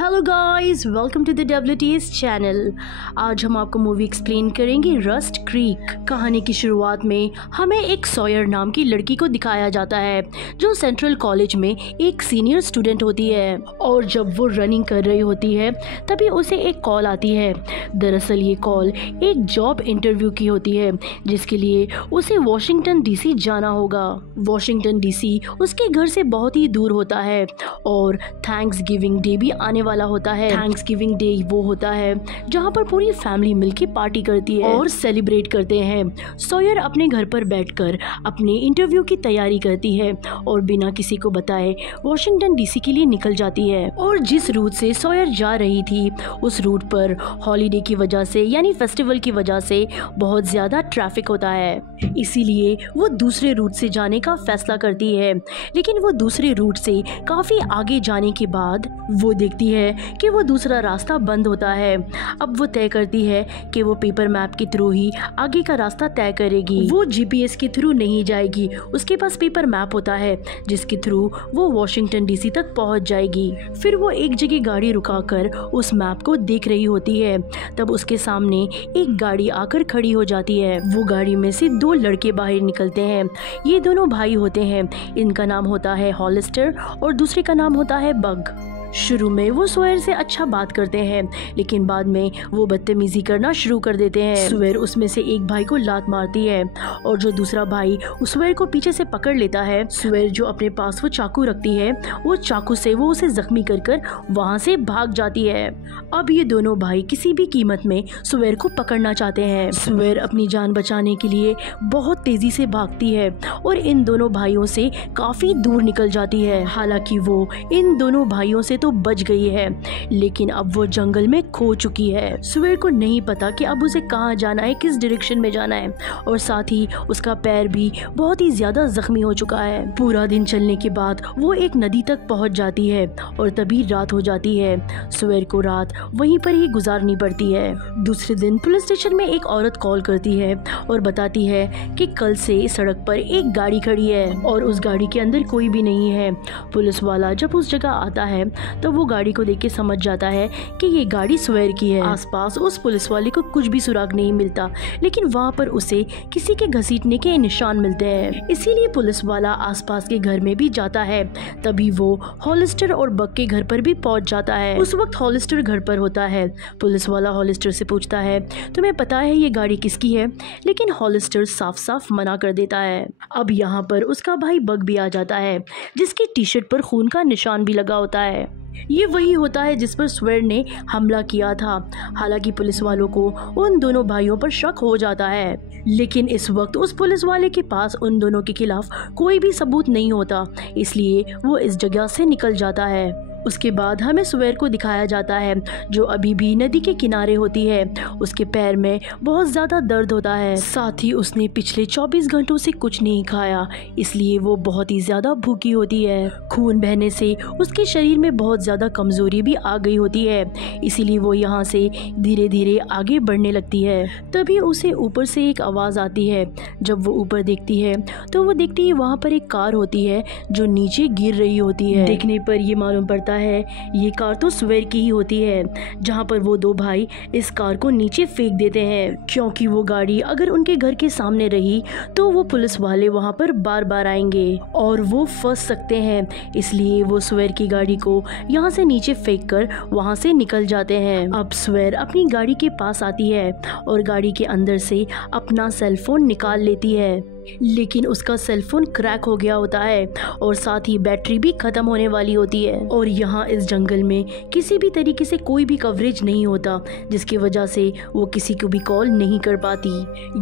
Hello guys, welcome to the WTS channel. आज हम आपको मूवी एक्सप्लेन करेंगे रस्ट क्रीक। कहानी की शुरुआत में हमें एक सॉयर नाम की लड़की को दिखाया जाता है जो सेंट्रल कॉलेज में एक सीनियर स्टूडेंट होती है। और जब वो रनिंग कर रही होती है तभी उसे एक कॉल आती है। दरअसल ये कॉल एक जॉब इंटरव्यू की होती है जिसके लिए उसे वॉशिंगटन DC जाना होगा। वॉशिंगटन DC उसके घर से बहुत ही दूर होता है और थैंक्स गिविंग डे भी आने वाला होता है। थैंक्स गिविंग डे वो होता है जहाँ पर पूरी फैमिली मिलके पार्टी करती है और सेलिब्रेट करते हैं। सॉयर अपने घर पर बैठकर अपने इंटरव्यू की तैयारी करती है और बिना किसी को बताए वॉशिंगटन DC के लिए निकल जाती है। और जिस रूट से सॉयर जा रही थी उस रूट पर हॉलीडे की वजह से यानी फेस्टिवल की वजह से बहुत ज्यादा ट्रैफिक होता है, इसीलिए वो दूसरे रूट से जाने का फैसला करती है। लेकिन वो दूसरे रूट से काफी आगे जाने के बाद वो देखती है कि वो दूसरा रास्ता बंद होता है। अब वो तय करती है कि वो पेपर मैप के थ्रू ही आगे का रास्ता तय करेगी। वो GPS के थ्रू नहीं जाएगी, उसके पास पेपर मैप होता है जिसके थ्रू वो वॉशिंगटन DC तक पहुंच जाएगी। फिर वो एक जगह गाड़ी रुकाकर उस मैप को देख रही होती है। तब उसके सामने एक गाड़ी आकर खड़ी हो जाती है। वो गाड़ी में से दो लड़के बाहर निकलते हैं। ये दोनों भाई होते हैं, इनका नाम होता है हॉलिस्टर और दूसरे का नाम होता है बग। शुरू में वो सॉयर से अच्छा बात करते हैं लेकिन बाद में वो बदतमीजी करना शुरू कर देते हैं। सॉयर उसमें से एक भाई को लात मारती है और जो दूसरा भाई उस सॉयर को पीछे से पकड़ लेता है। सॉयर जो अपने पास वो चाकू रखती है वो चाकू से वो उसे जख्मी कर वहाँ से भाग जाती है। अब ये दोनों भाई किसी भी कीमत में सॉयर को पकड़ना चाहते हैं। सॉयर अपनी जान बचाने के लिए बहुत तेजी से भागती है और इन दोनों भाइयों से काफी दूर निकल जाती है। हालांकि वो इन दोनों भाइयों से तो बच गई है लेकिन अब वो जंगल में खो चुकी है। सॉयर को नहीं पता कि अब उसे कहाँ जाना है, किस डायरेक्शन में जाना है और साथ ही उसका पैर भी बहुत ही ज्यादा जख्मी हो चुका है। पूरा दिन चलने के बाद वो एक नदी तक पहुंच जाती है और तभी रात हो जाती है। सॉयर को रात वहीं पर ही गुजारनी पड़ती है। दूसरे दिन पुलिस स्टेशन में एक औरत कॉल करती है और बताती है कि कल से सड़क पर एक गाड़ी खड़ी है और उस गाड़ी के अंदर कोई भी नहीं है। पुलिस वाला जब उस जगह आता है तो वो गाड़ी को देख के समझ जाता है कि ये गाड़ी सॉयर की है। आसपास उस पुलिस वाले को कुछ भी सुराग नहीं मिलता लेकिन वहाँ पर उसे किसी के घसीटने के निशान मिलते हैं, इसीलिए पुलिस वाला आसपास के घर में भी जाता है। तभी वो हॉलिस्टर और बग के घर पर भी पहुँच जाता है। उस वक्त हॉलिस्टर घर पर होता है। पुलिस वाला हॉलिस्टर से पूछता है तुम्हें पता है ये गाड़ी किसकी है, लेकिन हॉलिस्टर साफ साफ मना कर देता है। अब यहाँ पर उसका भाई बग भी आ जाता है जिसकी टी-शर्ट पर खून का निशान भी लगा होता है। ये वही होता है जिस पर सॉयर ने हमला किया था। हालांकि पुलिस वालों को उन दोनों भाइयों पर शक हो जाता है लेकिन इस वक्त उस पुलिस वाले के पास उन दोनों के खिलाफ कोई भी सबूत नहीं होता, इसलिए वो इस जगह से निकल जाता है। उसके बाद हमें सॉयर को दिखाया जाता है जो अभी भी नदी के किनारे होती है। उसके पैर में बहुत ज़्यादा दर्द होता है, साथ ही उसने पिछले 24 घंटों से कुछ नहीं खाया, इसलिए वो बहुत ही ज़्यादा भूखी होती है। खून बहने से उसके शरीर में बहुत ज़्यादा कमज़ोरी भी आ गई होती है, इसीलिए वो यहाँ से धीरे धीरे आगे बढ़ने लगती है। तभी उसे ऊपर से एक आवाज़ आती है। जब वो ऊपर देखती है तो वो देखती है वहाँ पर एक कार होती है जो नीचे गिर रही होती है। देखने पर ये मालूम पड़ता है ये कार तो सॉयर की ही होती है, जहां पर वो दो भाई इस कार को नीचे फेंक देते हैं क्योंकि वो गाड़ी अगर उनके घर के सामने रही तो वो पुलिस वाले वहां पर बार बार आएंगे और वो फंस सकते हैं, इसलिए वो सॉयर की गाड़ी को यहां से नीचे फेंक कर वहां से निकल जाते हैं। अब सॉयर अपनी गाड़ी के पास आती है और गाड़ी के अंदर से अपना सेलफोन निकाल लेती है, लेकिन उसका सेलफोन क्रैक हो गया होता है और साथ ही बैटरी भी खत्म होने वाली होती है। और यहाँ इस जंगल में किसी भी तरीके से कोई भी कवरेज नहीं होता जिसकी वजह से वो किसी को भी कॉल नहीं कर पाती।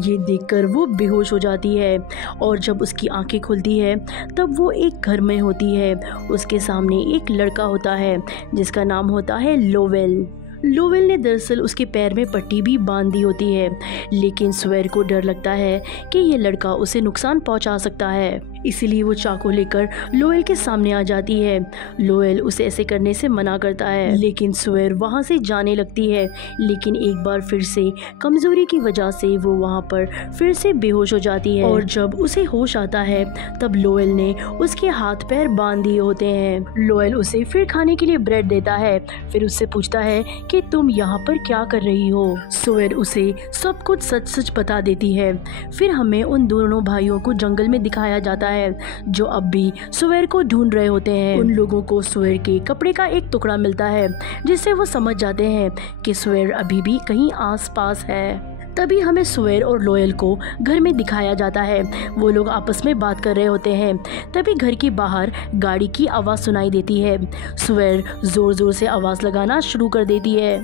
ये देखकर वो बेहोश हो जाती है और जब उसकी आंखें खुलती है तब वो एक घर में होती है। उसके सामने एक लड़का होता है जिसका नाम होता है लोवेल। लोवेल ने दरअसल उसके पैर में पट्टी भी बांध दी होती है लेकिन सॉयर को डर लगता है कि ये लड़का उसे नुकसान पहुंचा सकता है, इसीलिए वो चाकू लेकर लोएल के सामने आ जाती है। लोएल उसे ऐसे करने से मना करता है, लेकिन स्वेर वहाँ से जाने लगती है। लेकिन एक बार फिर से कमजोरी की वजह से वो वहाँ पर फिर से बेहोश हो जाती है और जब उसे होश आता है तब लोएल ने उसके हाथ पैर बांध दिए होते हैं। लोएल उसे फिर खाने के लिए ब्रेड देता है, फिर उससे पूछता है कि तुम यहाँ पर क्या कर रही हो। स्वेर उसे सब कुछ सच सच बता देती है। फिर हमें उन दोनों भाइयों को जंगल में दिखाया जाता है जो अब भी स्वेर को ढूंढ रहे होते हैं। उन लोगों को स्वेर के कपड़े का एक टुकड़ा मिलता है जिससे वो समझ जाते हैं कि स्वेर अभी भी कहीं आसपास है। तभी हमें स्वेर और लोएल को घर में दिखाया जाता है। वो लोग आपस में बात कर रहे होते हैं। तभी घर के बाहर गाड़ी की आवाज़ सुनाई देती है। स्वेर जोर जोर से आवाज़ लगाना शुरू कर देती है,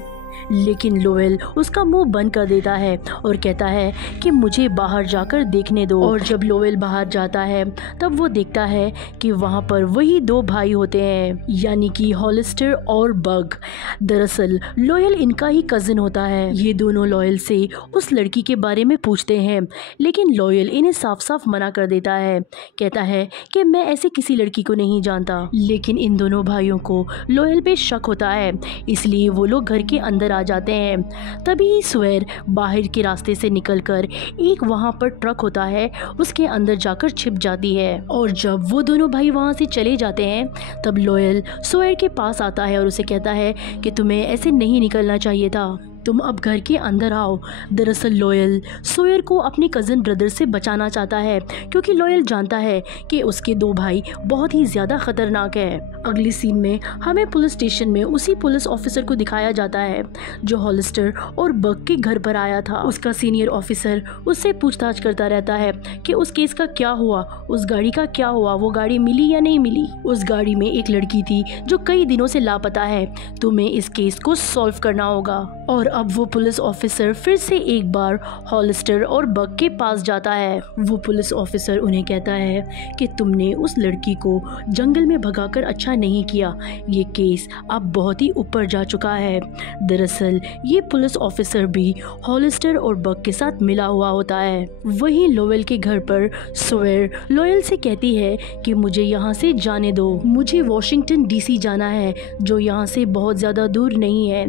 लेकिन लोएल उसका मुंह बंद कर देता है और कहता है कि मुझे बाहर जाकर देखने दो। और जब लोएल बाहर जाता है तब वो देखता है कि वहाँ पर वही दो भाई होते हैं, यानी कि हॉलिस्टर और बग। दरअसल लोएल इनका ही कजिन होता है। ये दोनों लोएल से उस लड़की के बारे में पूछते हैं, लेकिन लोएल इन्हें साफ साफ मना कर देता है। कहता है कि मैं ऐसे किसी लड़की को नहीं जानता। लेकिन इन दोनों भाइयों को लोएल पे शक होता है, इसलिए वो लोग घर के अंदर आ जाते हैं। तभी स्वेर बाहर के रास्ते से निकलकर एक वहां पर ट्रक होता है उसके अंदर जाकर छिप जाती है। और जब वो दोनों भाई वहां से चले जाते हैं तब लोएल स्वेर के पास आता है और उसे कहता है कि तुम्हें ऐसे नहीं निकलना चाहिए था, तुम अब घर के अंदर आओ। दरअसल लोएल स्वेर को अपने कज़न ब्रदर से बचाना चाहता है क्योंकि लोएल जानता है कि उसके दो भाई बहुत ही ज़्यादा ख़तरनाक है। अगली सीन में हमें पुलिस स्टेशन में उसी पुलिस ऑफिसर को दिखाया जाता है जो हॉलिस्टर और बग के घर पर आया था। उसका सीनियर ऑफिसर उससे पूछताछ करता रहता है कि उस केस का क्या हुआ, उस गाड़ी का क्या हुआ, वो गाड़ी मिली या नहीं मिली। उस गाड़ी में एक लड़की थी जो कई दिनों से लापता है, तुम्हें इस केस को सॉल्व करना होगा। और अब वो पुलिस ऑफिसर फिर से एक बार हॉलिस्टर और बग के पास जाता है। वो पुलिस ऑफिसर उन्हें कहता है कि तुमने उस लड़की को जंगल में भगाकर अच्छा नहीं किया, ये केस अब बहुत ही ऊपर जा चुका है। दरअसल ये पुलिस ऑफिसर भी हॉलिस्टर और बग के साथ मिला हुआ होता है। वहीं लोएल के घर पर स्वेर लोएल से कहती है कि मुझे यहाँ से जाने दो, मुझे वॉशिंगटन डीसी जाना है जो यहाँ से बहुत ज़्यादा दूर नहीं है।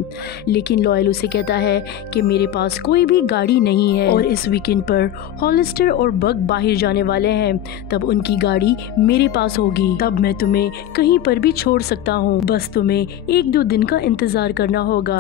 लेकिन लोएल उसे कहता है कि मेरे पास कोई भी गाड़ी नहीं है और इस वीकेंड पर हॉलिस्टर और बग बाहर जाने वाले हैं, तब उनकी गाड़ी मेरे पास होगी, तब मैं तुम्हें कहीं पर भी छोड़ सकता हूँ, बस तुम्हें 1-2 दिन का इंतज़ार करना होगा।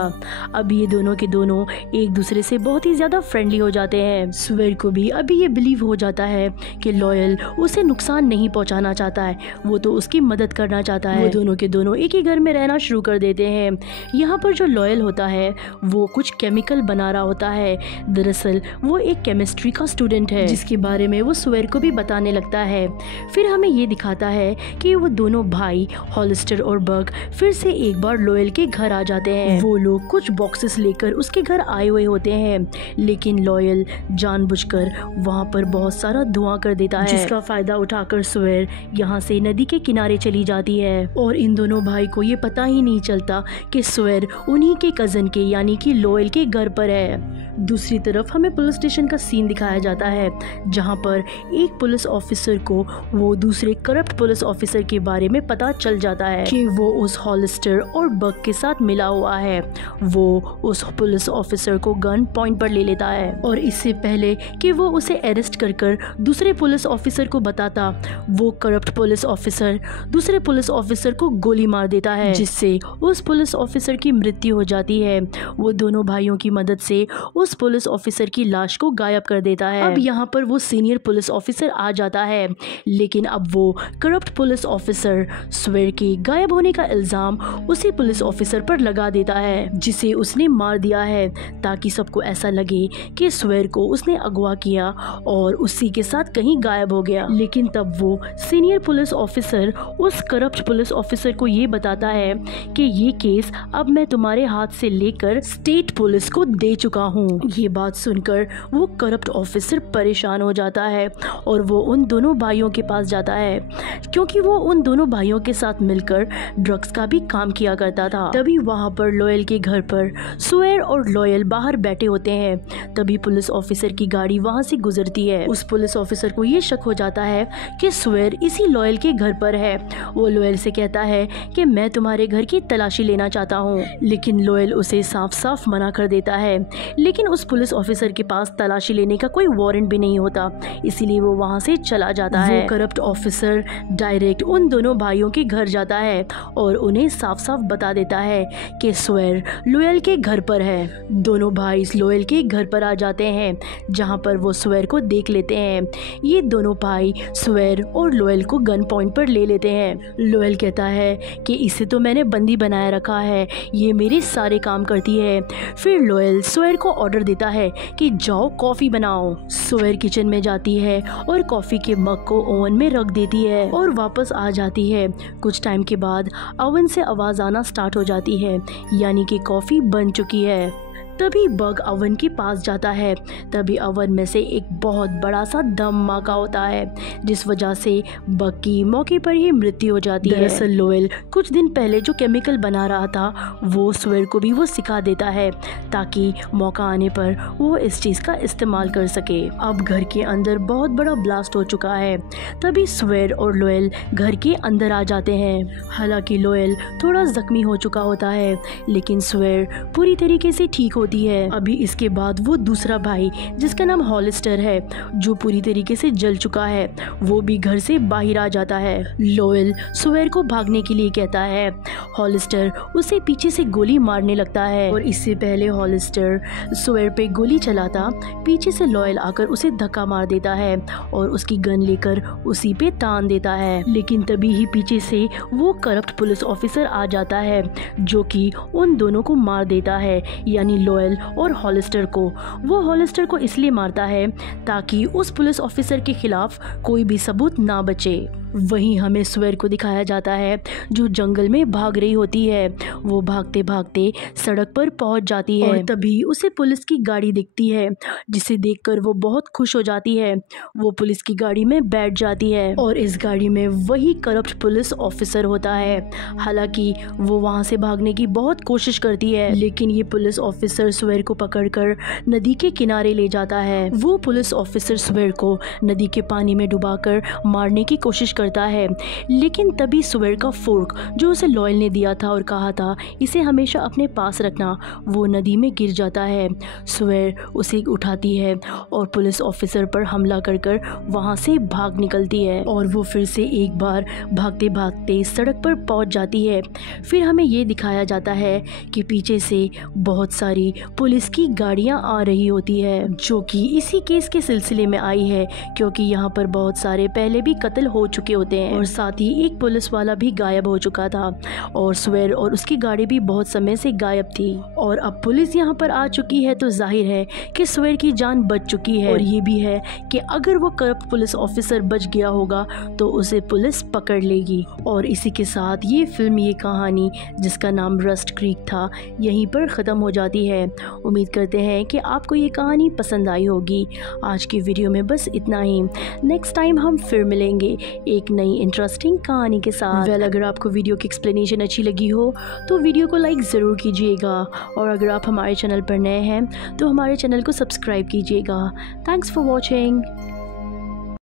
अब ये दोनों के दोनों एक दूसरे से बहुत ही ज़्यादा फ्रेंडली हो जाते हैं। स्वेर को भी अभी ये बिलीव हो जाता है कि लोएल उसे नुकसान नहीं पहुँचाना चाहता है, वो तो उसकी मदद करना चाहता है। वो दोनों के दोनों एक ही घर में रहना शुरू कर देते हैं। यहाँ पर जो लोएल होता है वो कुछ केमिकल बना रहा होता है। दरअसल वो एक केमिस्ट्री का स्टूडेंट है जिसके बारे में वो स्वेर को भी बताने लगता है। फिर हमें ये दिखाता है कि वो दोनों भाई हॉलिस्टर और बग फिर से एक बार लोएल के घर आ जाते हैं। वो लोग कुछ बॉक्सेस लेकर उसके घर आए हुए होते हैं, लेकिन लोएल जानबूझकर वहाँ पर बहुत सारा धुआं कर देता है, जिसका फायदा उठाकर स्वेर यहाँ से नदी के किनारे चली जाती है। और इन दोनों भाई को ये पता ही नहीं चलता कि स्वेर उन्हीं के कज़न के यानी कि लोएल के घर पर है। दूसरी तरफ हमें पुलिस स्टेशन का सीन दिखाया जाता है जहां पर एक पुलिस ऑफिसर को वो दूसरे करप्ट पुलिस ऑफिसर के बारे में पता चल जाता है कि वो उस हॉलिस्टर और बग के साथ मिला हुआ है। वो उस पुलिस ऑफिसर को गन पॉइंट पर ले लेता है और इससे पहले कि वो उसे अरेस्ट कर दूसरे पुलिस ऑफिसर को बताता, वो करप्ट पुलिस ऑफिसर दूसरे पुलिस ऑफिसर को गोली मार देता है, जिससे उस पुलिस ऑफिसर की मृत्यु हो जाती है। वो दोनों भाइयों की मदद से उस पुलिस ऑफिसर की लाश को गायब कर देता है। अब यहाँ पर वो सीनियर पुलिस ऑफिसर आ जाता है, लेकिन अब वो करप्ट पुलिस ऑफिसर स्वेर के गायब होने का इल्जाम उसी पुलिस ऑफिसर पर लगा देता है जिसे उसने मार दिया है, ताकि सबको ऐसा लगे कि स्वेर को उसने अगवा किया और उसी के साथ कहीं गायब हो गया। लेकिन तब वो सीनियर पुलिस ऑफिसर उस करप्ट पुलिस ऑफिसर को ये बताता है कि ये केस अब मैं तुम्हारे हाथ से लेकर स्टेट पुलिस को दे चुका हूँ। ये बात सुनकर वो करप्ट ऑफिसर परेशान हो जाता है और वो उन दोनों भाइयों के पास जाता है, क्योंकि वो उन दोनों भाइयों के साथ मिलकर ड्रग्स का भी काम किया करता था। तभी वहाँ पर लॉयल के घर पर स्वेर और लॉयल बाहर बैठे होते हैं। तभी पुलिस ऑफिसर की गाड़ी वहाँ से गुजरती है। उस पुलिस ऑफिसर को ये शक हो जाता है कि स्वेर इसी लॉयल के घर पर है। वो लॉयल से कहता है कि मैं तुम्हारे घर की तलाशी लेना चाहता हूँ, लेकिन लॉयल उसे साफ साफ मना कर देता है। लेकिन उस पुलिस ऑफिसर के पास तलाशी लेने का कोई वारंट भी नहीं होता, इसीलिए वो वहाँ से चला जाता है। वो करप्ट ऑफिसर डायरेक्ट उन दोनों भाइयों के घर जाता है और उन्हें साफ साफ बता देता है कि स्वेर लॉयल के घर पर है। दोनों भाई लॉयल के घर पर आ जाते हैं, जहाँ पर वो स्वेर को देख लेते हैं। ये दोनों भाई स्वेर और लॉयल को गन पॉइंट पर ले लेते हैं। लॉयल कहता है कि इसे तो मैंने बंदी बनाए रखा है, ये मेरे सारे काम करती है। फिर लॉयल स्वेर को ऑर्डर देता है कि जाओ कॉफ़ी बनाओ। स्वेर किचन में जाती है और कॉफ़ी के मग को ओवन में रख देती है और वापस आ जाती है। कुछ टाइम के बाद ओवन से आवाज़ आना स्टार्ट हो जाती है, यानी कि कॉफ़ी बन चुकी है। तभी बग ओवन के पास जाता है। तभी ओवन में से एक बहुत बड़ा सा धमाका होता है, जिस वजह से बग की मौके पर ही मृत्यु हो जाती है। दरअसल लॉयल कुछ दिन पहले जो केमिकल बना रहा था वो स्वेर को भी वो सिखा देता है, ताकि मौका आने पर वो इस चीज़ का इस्तेमाल कर सके। अब घर के अंदर बहुत बड़ा ब्लास्ट हो चुका है। तभी स्वेर और लॉयल घर के अंदर आ जाते हैं। हालांकि लॉयल थोड़ा जख्मी हो चुका होता है, लेकिन स्वेर पूरी तरीके से ठीक होती है। अभी इसके बाद वो दूसरा भाई जिसका नाम हॉलिस्टर है, जो पूरी तरीके से जल चुका है, वो भी घर से बाहर आ जाता है। लॉयल स्वेर को भागने के लिए कहता है। हॉलिस्टर उसे पीछे से गोली मारने लगता है और इससे पहले हॉलिस्टर स्वेर पे गोली चलाता, पीछे से लॉयल आकर उसे धक्का मार देता है और उसकी गन लेकर उसी पे तान देता है। लेकिन तभी ही पीछे से वो करप्ट पुलिस ऑफिसर आ जाता है, जो कि उन दोनों को मार देता है, यानी लॉयल और हॉलिस्टर को। वो हॉलिस्टर को इसलिए मारता है ताकि उस पुलिस ऑफिसर के खिलाफ कोई भी सबूत ना बचे। वहीं हमें स्वेर को दिखाया जाता है, जो जंगल में भाग रही होती है। वो भागते भागते सड़क पर पहुंच जाती है और तभी उसे पुलिस की गाड़ी दिखती है, जिसे देखकर वो बहुत खुश हो जाती है। वो पुलिस की गाड़ी में बैठ जाती है और इस गाड़ी में वही करप्ट पुलिस ऑफिसर होता है। हालांकि वो वहां से भागने की बहुत कोशिश करती है, लेकिन ये पुलिस ऑफिसर स्वेर को पकड़कर नदी के किनारे ले जाता है। वो पुलिस ऑफिसर स्वेर को नदी के पानी में डुबाकर मारने की कोशिश करता है, लेकिन तभी स्वेर का फोर्क जो उसे लॉयल ने दिया था और कहा था इसे हमेशा अपने पास रखना, वो नदी में गिर जाता है। स्वेर उसे उठाती है और पुलिस ऑफिसर पर हमला कर कर वहाँ से भाग निकलती है और वो फिर से एक बार भागते भागते सड़क पर पहुँच जाती है। फिर हमें ये दिखाया जाता है कि पीछे से बहुत सारी पुलिस की गाड़ियाँ आ रही होती है, जो कि इसी केस के सिलसिले में आई है, क्योंकि यहाँ पर बहुत सारे पहले भी कत्ल हो चुके होते हैं और साथ ही एक पुलिस वाला भी गायब हो चुका था और स्वेर और उसकी गाड़ी भी बहुत समय से गायब थी। और अब पुलिस यहाँ पर आ चुकी है तो जाहिर है कि स्वेर की जान बच चुकी है और ये भी है कि अगर वो करप्ट पुलिस ऑफिसर बच गया होगा तो उसे पुलिस पकड़ लेगी। और इसी के साथ ये फिल्म, ये कहानी जिसका नाम रस्ट क्रीक था, यहीं पर ख़त्म हो जाती है। उम्मीद करते हैं कि आपको ये कहानी पसंद आई होगी। आज की वीडियो में बस इतना ही। नेक्स्ट टाइम हम फिर मिलेंगे एक नई इंटरेस्टिंग कहानी के साथ। अगर आपको वीडियो की एक्सप्लेनेशन अच्छी लगी हो तो वीडियो को लाइक ज़रूर कीजिएगा और अगर आप हमारे चैनल पर नए हैं तो हमारे चैनल को सब्सक्राइब कीजिएगा। Thanks for watching.